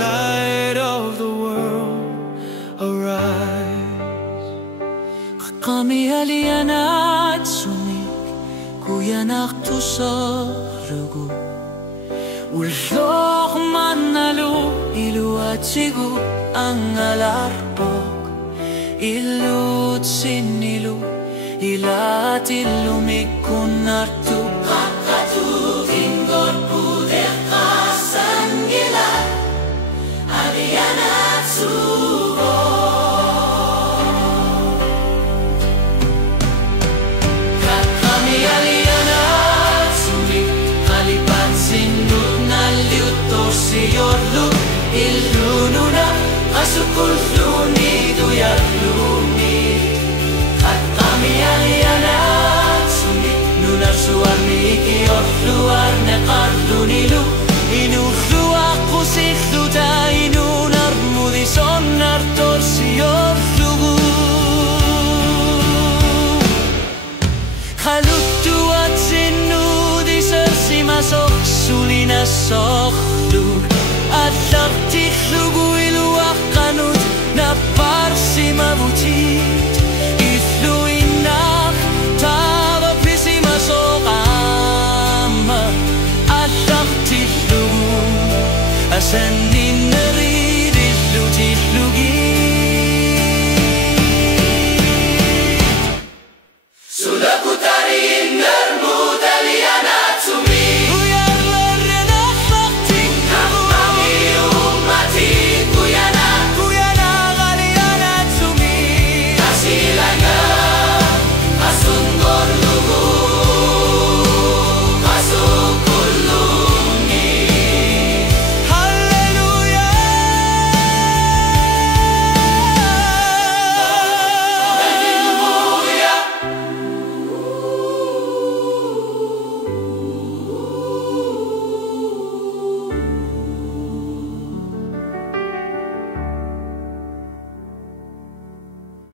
Light of the world, arise. Kami alianat sumik kuyanak tusarugu ulok manalu iluat sigu ang alarpok ilut sinilu ilat ilumikun artu kakatu tingor puder kasan gila alianat sugo kami alianat sumik kalipan sindut naliuto siyorlu ilununa asukul luni duyat luni kami alianat sumik nunar suarni kior luar nekar lunilu inulu aku sikluta inunar mudi sonar torsior lugu kalutuat sinu di sersi masok sulina sok lug at laktik lugu